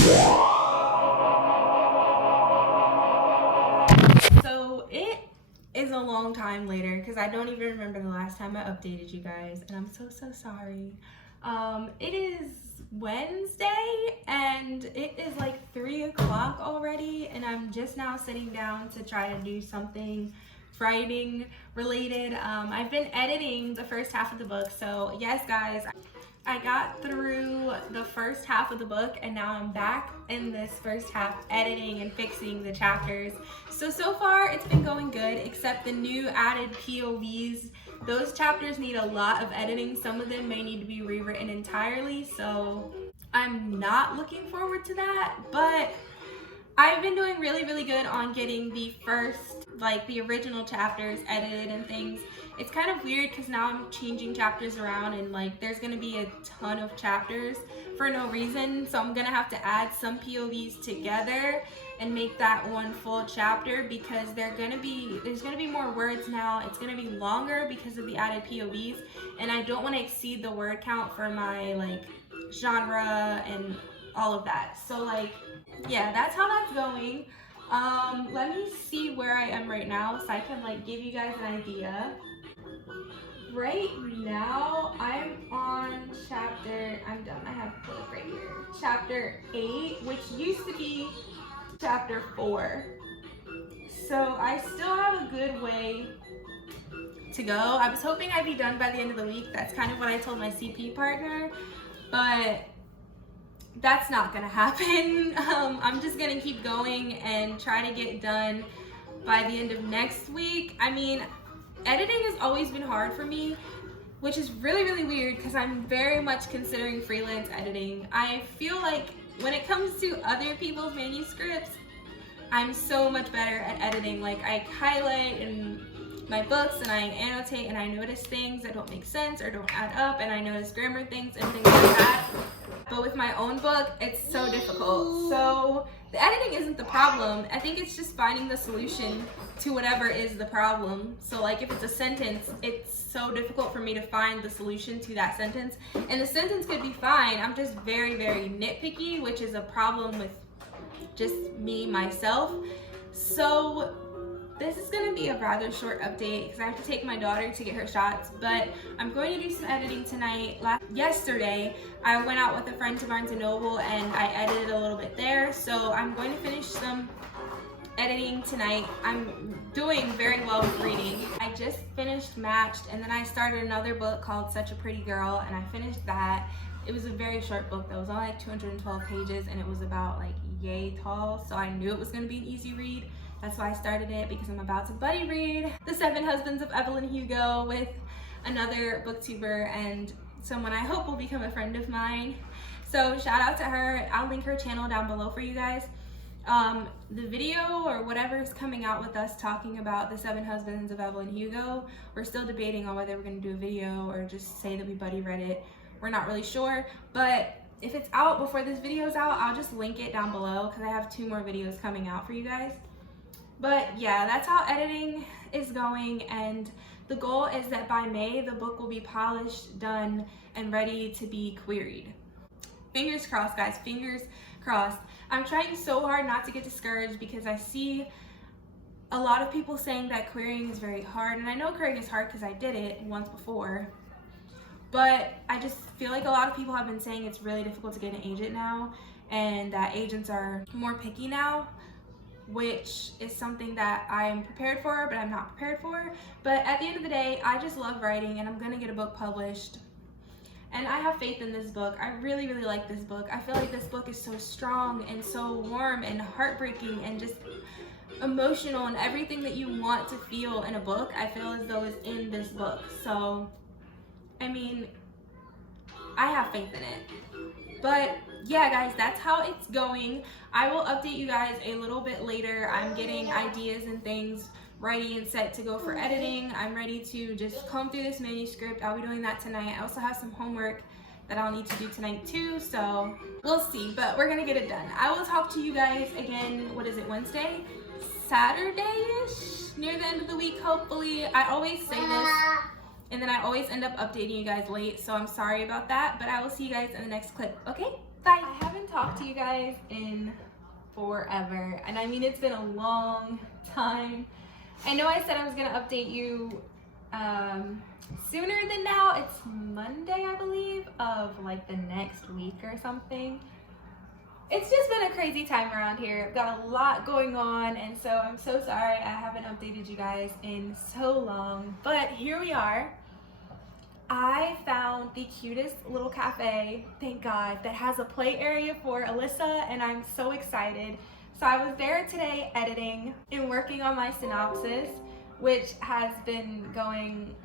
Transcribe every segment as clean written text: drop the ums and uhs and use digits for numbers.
So it is a long time later because I don't even remember the last time I updated you guys, and I'm so sorry. It is Wednesday and it is like 3 o'clock already, and I'm just now sitting down to try to do something writing related. I've been editing the first half of the book, so yes guys, I got through the first half of the book and now I'm back in this first half editing and fixing the chapters. So far it's been going good, except the new added POVs. Those chapters need a lot of editing. Some of them may need to be rewritten entirely, so I'm not looking forward to that, but I've been doing really good on getting the first, like the original chapters edited and things. It's kind of weird because now I'm changing chapters around and like there's gonna be a ton of chapters for no reason. So I'm gonna have to add some POVs together and make that one full chapter because there's gonna be more words now. It's gonna be longer because of the added POVs, and I don't want to exceed the word count for my like genre and all of that. So like, yeah, that's how that's going. Let me see where I am right now so I can like give you guys an idea. Right now I'm on I'm done, I have the book right here. Chapter 8, which used to be chapter 4. So I still have a good way to go. I was hoping I'd be done by the end of the week. That's kind of what I told my CP partner, but that's not gonna happen. I'm just gonna keep going and try to get done by the end of next week. I mean, editing has always been hard for me, which is really weird because I'm very much considering freelance editing. I feel like when it comes to other people's manuscripts, I'm so much better at editing. Like I highlight in my books and I annotate and I notice things that don't make sense or don't add up, and I notice grammar things and things like that. But with my own book, it's so difficult. So the editing isn't the problem. I think it's just finding the solution to whatever is the problem. So like if it's a sentence, it's so difficult for me to find the solution to that sentence. And the sentence could be fine. I'm just very nitpicky, which is a problem with just me, myself. So this is gonna be a rather short update because I have to take my daughter to get her shots, but I'm going to do some editing tonight. Yesterday, I went out with a friend to Barnes & Noble and I edited a little bit there, so I'm going to finish some editing tonight. I'm doing very well with reading. I just finished Matched, and then I started another book called Such a Pretty Girl, and I finished that. It was a very short book that was only like 212 pages, and it was about like yay tall, so I knew it was gonna be an easy read. That's why I started it, because I'm about to buddy read The 7 Husbands of Evelyn Hugo with another booktuber and someone I hope will become a friend of mine. So shout out to her. I'll link her channel down below for you guys. The video or whatever is coming out with us talking about The 7 Husbands of Evelyn Hugo, we're still debating on whether we're going to do a video or just say that we buddy read it. We're not really sure, but if it's out before this video is out, I'll just link it down below because I have 2 more videos coming out for you guys. But yeah, that's how editing is going, and the goal is that by May the book will be polished, done, and ready to be queried. Fingers crossed, guys, fingers crossed. I'm trying so hard not to get discouraged because I see a lot of people saying that querying is very hard, and I know querying is hard because I did it once before, but I just feel like a lot of people have been saying it's really difficult to get an agent now, and that agents are more picky now, which is something that I'm prepared for, but I'm not prepared for. But at the end of the day, I just love writing and I'm gonna get a book published. And I have faith in this book. I really like this book. I feel like this book is so strong and so warm and heartbreaking and just emotional, and everything that you want to feel in a book, I feel as though is in this book. So, I mean, I have faith in it. But yeah, guys, that's how it's going. I will update you guys a little bit later. I'm getting ideas and things ready and set to go for editing. I'm ready to just comb through this manuscript. I'll be doing that tonight. I also have some homework that I'll need to do tonight too, so we'll see, but we're gonna get it done. I will talk to you guys again, what is it, Wednesday? Saturday-ish? Near the end of the week, hopefully. I always say this, and then I always end up updating you guys late, so I'm sorry about that, but I will see you guys in the next clip, okay? Bye. I haven't talked to you guys in forever, and I mean, it's been a long time. I know I said I was gonna update you sooner than now. It's Monday, I believe, of like the next week or something. It's just been a crazy time around here. I've got a lot going on, and so I'm so sorry I haven't updated you guys in so long, but here we are. I found the cutest little cafe, thank God, that has a play area for Alyssa, and I'm so excited. So I was there today editing and working on my synopsis, which has been going,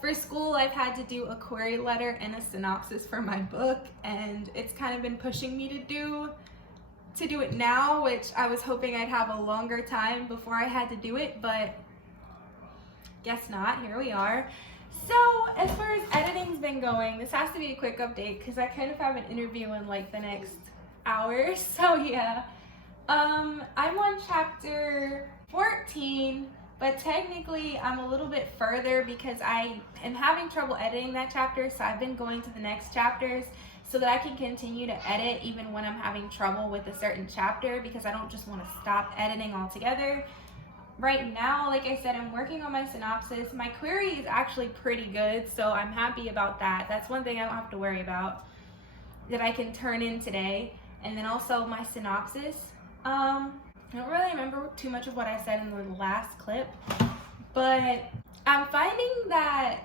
for school, I've had to do a query letter and a synopsis for my book, and it's kind of been pushing me to do it now, which I was hoping I'd have a longer time before I had to do it, but guess not. Here we are. So as far as editing's been going, this has to be a quick update because I kind of have an interview in like the next hour. So yeah, I'm on chapter 14. But technically, I'm a little bit further because I am having trouble editing that chapter, so I've been going to the next chapters so that I can continue to edit even when I'm having trouble with a certain chapter, because I don't just want to stop editing altogether. Right now, like I said, I'm working on my synopsis. My query is actually pretty good, so I'm happy about that. That's one thing I don't have to worry about that I can turn in today. And then also my synopsis. I don't really remember too much of what I said in the last clip, but I'm finding that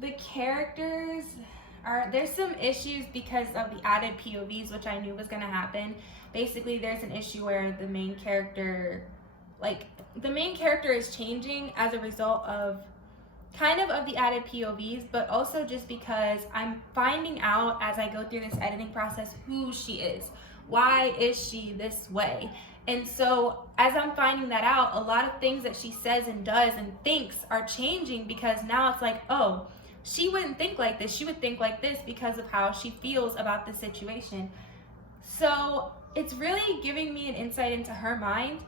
the characters there's some issues because of the added POVs, which I knew was going to happen. Basically, there's an issue where the main character is changing as a result of kind of the added POVs, but also just because I'm finding out as I go through this editing process who she is. Why is she this way? And so as I'm finding that out, a lot of things that she says and does and thinks are changing, because now it's like, oh, she wouldn't think like this. She would think like this because of how she feels about the situation. So it's really giving me an insight into her mind,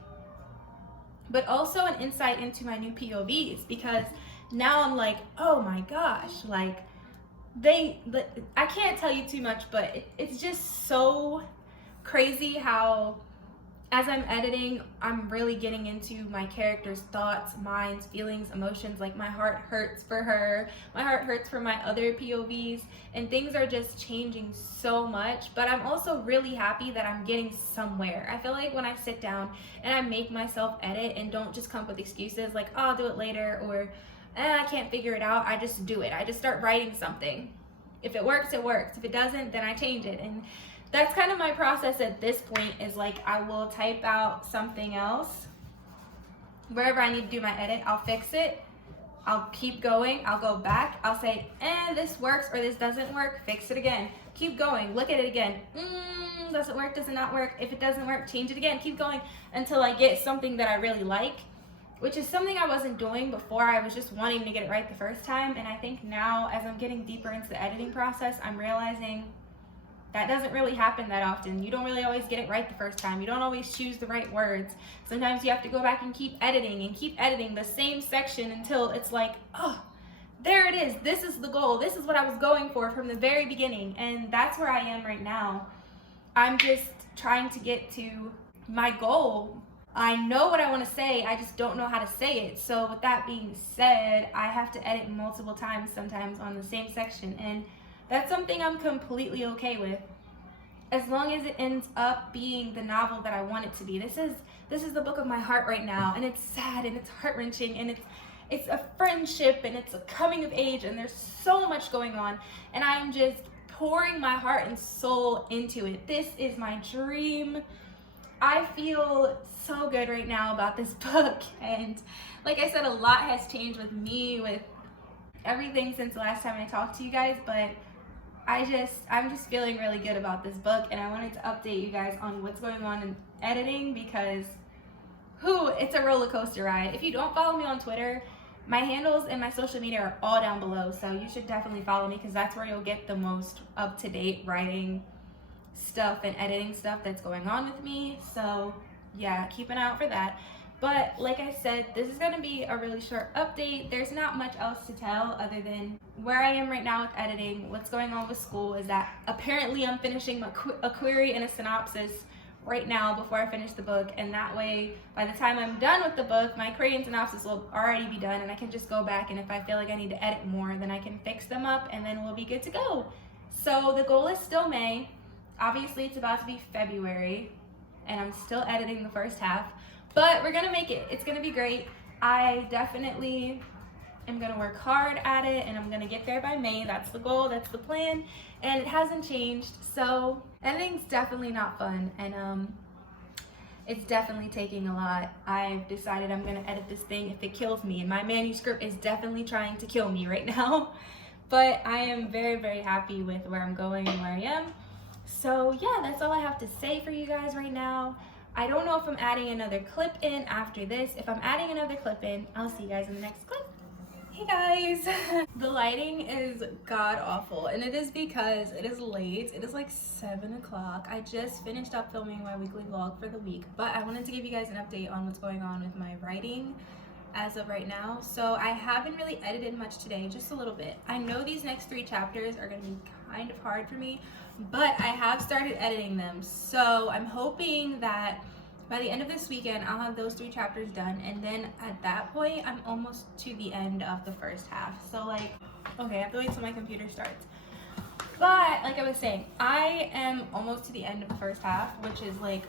but also an insight into my new POVs, because now I'm like, oh my gosh, like I can't tell you too much, but it's just so crazy how as I'm editing, I'm really getting into my character's thoughts, minds, feelings, emotions. Like my heart hurts for her, my heart hurts for my other POVs, and things are just changing so much. But I'm also really happy that I'm getting somewhere. I feel like when I sit down and I make myself edit and don't just come up with excuses like, oh, I'll do it later, or I can't figure it out, I just do it. I just start writing something. If it works, it works. If it doesn't, then I change it. And that's kind of my process at this point, is like I will type out something else. Wherever I need to do my edit, I'll fix it. I'll keep going. I'll go back. I'll say, this works or this doesn't work. Fix it again. Keep going. Look at it again. Does it work? Does it not work? If it doesn't work, change it again. Keep going until I get something that I really like, which is something I wasn't doing before. I was just wanting to get it right the first time. And I think now, as I'm getting deeper into the editing process, I'm realizing that doesn't really happen that often. You don't really always get it right the first time. You don't always choose the right words. Sometimes you have to go back and keep editing the same section until it's like, oh, there it is. This is the goal. This is what I was going for from the very beginning. And that's where I am right now. I'm just trying to get to my goal. I know what I want to say, I just don't know how to say it. So with that being said, I have to edit multiple times sometimes on the same section. And that's something I'm completely okay with, as long as it ends up being the novel that I want it to be. This is the book of my heart right now, and it's sad and it's heart-wrenching, and it's a friendship and it's a coming of age, and there's so much going on, and I'm just pouring my heart and soul into it. This is my dream. I feel so good right now about this book, and like I said, a lot has changed with me, with everything since the last time I talked to you guys, but I'm just feeling really good about this book, and I wanted to update you guys on what's going on in editing, because it's a roller coaster ride. If you don't follow me on Twitter, my handles and my social media are all down below, so you should definitely follow me, because that's where you'll get the most up-to-date writing stuff and editing stuff that's going on with me. So yeah, keep an eye out for that. But like I said, this is gonna be a really short update. There's not much else to tell other than where I am right now with editing. What's going on with school is that apparently I'm finishing a query and a synopsis right now before I finish the book, and that way by the time I'm done with the book, my query and synopsis will already be done, and I can just go back, and if I feel like I need to edit more, then I can fix them up, and then we'll be good to go. So the goal is still May. Obviously it's about to be February, and I'm still editing the first half, but we're gonna make it. It's gonna be great. I definitely am gonna work hard at it, and I'm gonna get there by May. That's the goal, that's the plan, and it hasn't changed. So editing's definitely not fun, and it's definitely taking a lot. I've decided I'm gonna edit this thing if it kills me, and my manuscript is definitely trying to kill me right now. But I am very, very happy with where I'm going and where I am. So yeah, that's all I have to say for you guys right now. I don't know if I'm adding another clip in after this. If I'm adding another clip in, I'll see you guys in the next clip. Hey guys! The lighting is god awful, and it is because it is late. It is like 7 o'clock. I just finished up filming my weekly vlog for the week, but I wanted to give you guys an update on what's going on with my writing as of right now. So I haven't really edited much today, just a little bit. I know these next 3 chapters are gonna be kind of hard for me, but I have started editing them. So I'm hoping that by the end of this weekend, I'll have those 3 chapters done, and then at that point, I'm almost to the end of the first half. So like, okay, I have to wait till my computer starts. But like I was saying, I am almost to the end of the first half, which is like,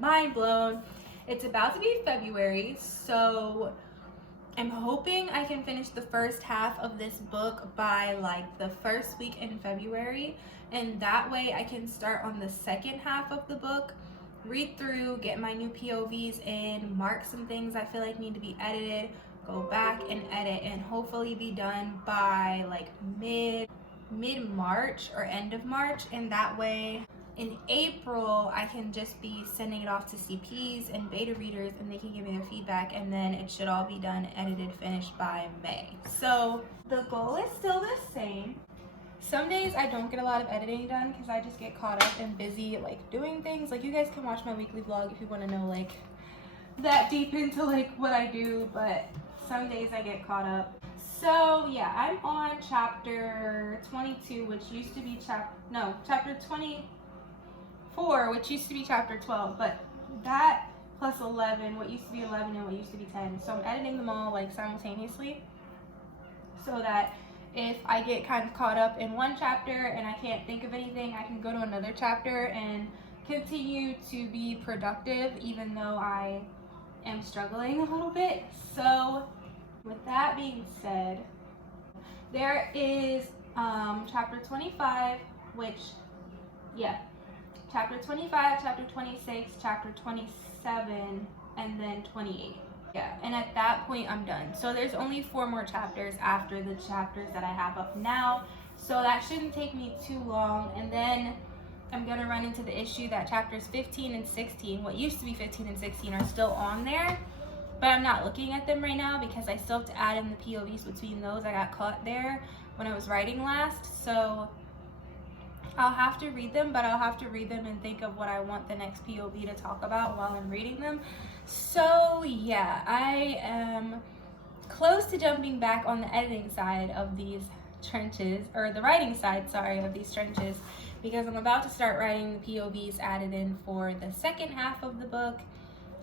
mind blown. It's about to be February, so I'm hoping I can finish the first half of this book by like the first week in February, and that way I can start on the second half of the book, read through, get my new POVs in, mark some things I feel like need to be edited, go back and edit, and hopefully be done by like mid-March or end of March, and that way in April I can just be sending it off to CPs and beta readers, and they can give me their feedback, and then it should all be done, edited, finished by May. So the goal is still the same. Some days I don't get a lot of editing done because I just get caught up and busy like doing things. Like, you guys can watch my weekly vlog if you want to know like that deep into like what I do, but some days I get caught up. So yeah, I'm on chapter 22, which used to be chapter 24, which used to be chapter 12, but that plus 11, what used to be 11 and what used to be 10. So I'm editing them all like simultaneously, so that if I get kind of caught up in one chapter and I can't think of anything, I can go to another chapter and continue to be productive, even though I am struggling a little bit. So with that being said, there is chapter 25, which, yeah, chapter 25, chapter 26, chapter 27, and then 28. Yeah, and at that point I'm done. So there's only 4 more chapters after the chapters that I have up now, so that shouldn't take me too long. And then I'm gonna run into the issue that chapters 15 and 16, what used to be 15 and 16, are still on there, but I'm not looking at them right now because I still have to add in the POVs between those. I got caught there when I was writing last, so I'll have to read them, but I'll have to read them and think of what I want the next POV to talk about while I'm reading them. So yeah, I am close to jumping back on the editing side of these trenches, or the writing side, sorry, of these trenches, because I'm about to start writing the POVs added in for the second half of the book,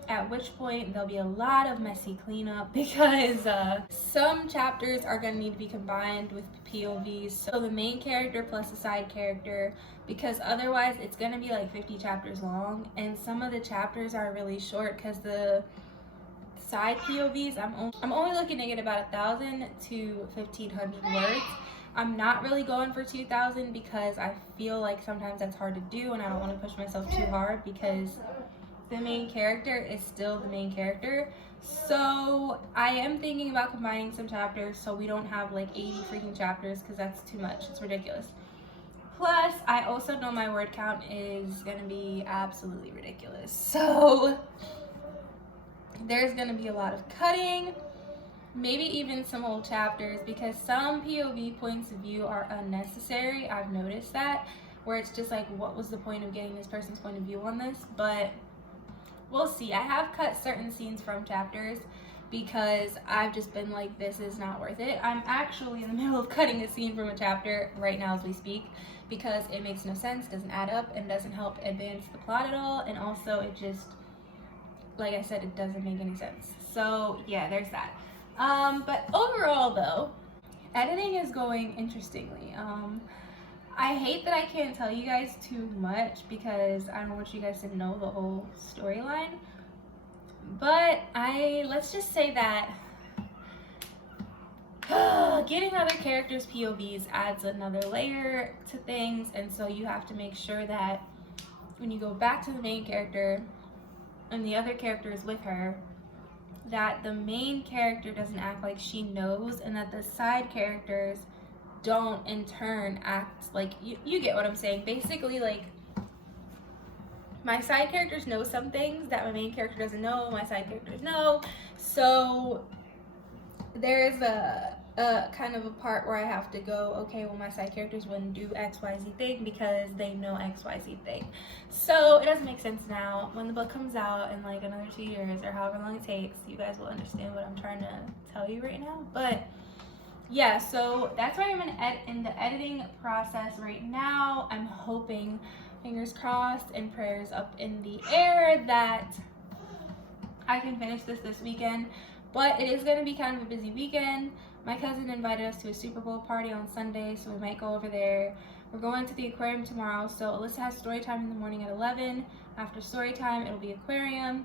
at which point there'll be a lot of messy cleanup because some chapters are going to need to be combined with POVs, so the main character plus a side character, because otherwise it's going to be like 50 chapters long, and some of the chapters are really short because the side POVs, I'm only looking to get about 1,000 to 1,500 words. I'm not really going for 2,000 because I feel like sometimes that's hard to do, and I don't want to push myself too hard because the main character is still the main character. So I am thinking about combining some chapters so we don't have like 80 freaking chapters, because that's too much. It's ridiculous. Plus, I also know my word count is gonna be absolutely ridiculous. So there's gonna be a lot of cutting, maybe even some whole chapters, because some POV points of view are unnecessary. I've noticed that, where it's just like, what was the point of getting this person's point of view on this? But we'll see. I have cut certain scenes from chapters because I've just been like, this is not worth it. I'm actually in the middle of cutting a scene from a chapter right now as we speak because it makes no sense, doesn't add up, and doesn't help advance the plot at all. And also it just, like I said, it doesn't make any sense. So yeah, there's that. But overall though, editing is going interestingly. I hate that I can't tell you guys too much because I don't want you guys to know the whole storyline. But let's just say that getting other characters' POVs adds another layer to things, and so you have to make sure that when you go back to the main character and the other character is with her, that the main character doesn't act like she knows, and that the side characters don't in turn act like you get what I'm saying. Basically, like, my side characters know some things that my main character doesn't know, my side characters know. So there's a kind of a part where I have to go, okay, well, my side characters wouldn't do XYZ thing because they know XYZ thing. So it doesn't make sense now. When the book comes out in like another 2 years or however long it takes, you guys will understand what I'm trying to tell you right now. But yeah, so that's why I'm in the editing process right now. I'm hoping, fingers crossed and prayers up in the air, that I can finish this weekend. But it is going to be kind of a busy weekend. My cousin invited us to a Super Bowl party on Sunday, so we might go over there. We're going to the aquarium tomorrow, so Alyssa has story time in the morning at 11. After story time, it'll be aquarium.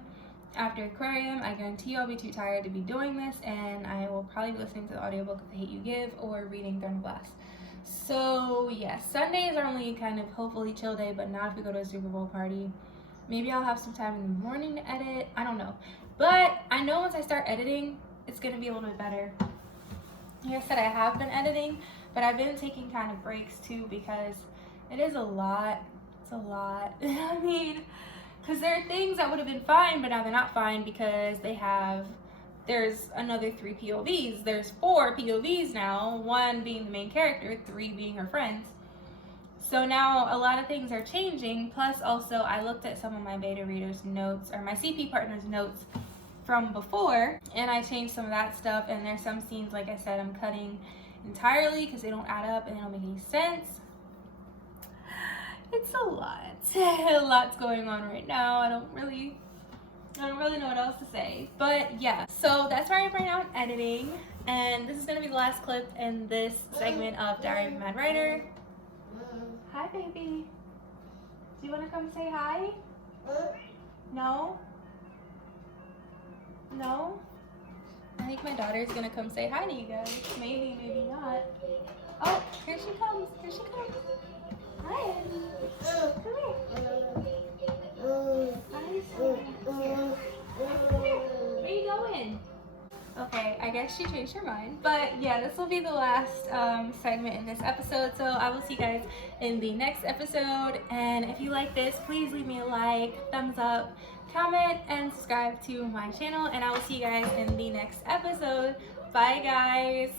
After aquarium, I guarantee I'll be too tired to be doing this, and I will probably be listening to the audiobook of The Hate You Give or reading Throne of Glass. So yeah, Sundays are only kind of hopefully chill day, but not if we go to a Super Bowl party. Maybe I'll have some time in the morning to edit. I don't know. But I know once I start editing, it's going to be a little bit better. Like I said, I have been editing, but I've been taking kind of breaks too because it is a lot. It's a lot. I mean, because there are things that would have been fine, but now they're not fine because there's another 3 POVs. There's 4 POVs now, 1 being the main character, 3 being her friends. So now a lot of things are changing. Plus also I looked at some of my beta readers' notes, or my CP partner's notes from before, and I changed some of that stuff, and there's some scenes, like I said, I'm cutting entirely because they don't add up and they don't make any sense. It's a lot. A lot's going on right now. I don't really know what else to say. But yeah, so that's where I am right now in editing, and this is gonna be the last clip in this segment of Diary of a Mad Writer. Hi, baby. Do you want to come say hi? No? No? I think my daughter's gonna come say hi to you guys. Maybe, maybe not. Oh, here she comes. Here she comes. Hi, Eddie. Come here. Hi, sweetie. Come here. Where are you going? Okay, I guess she changed her mind. But yeah, this will be the last segment in this episode. So I will see you guys in the next episode. And if you like this, please leave me a like, thumbs up, comment, and subscribe to my channel. And I will see you guys in the next episode. Bye, guys.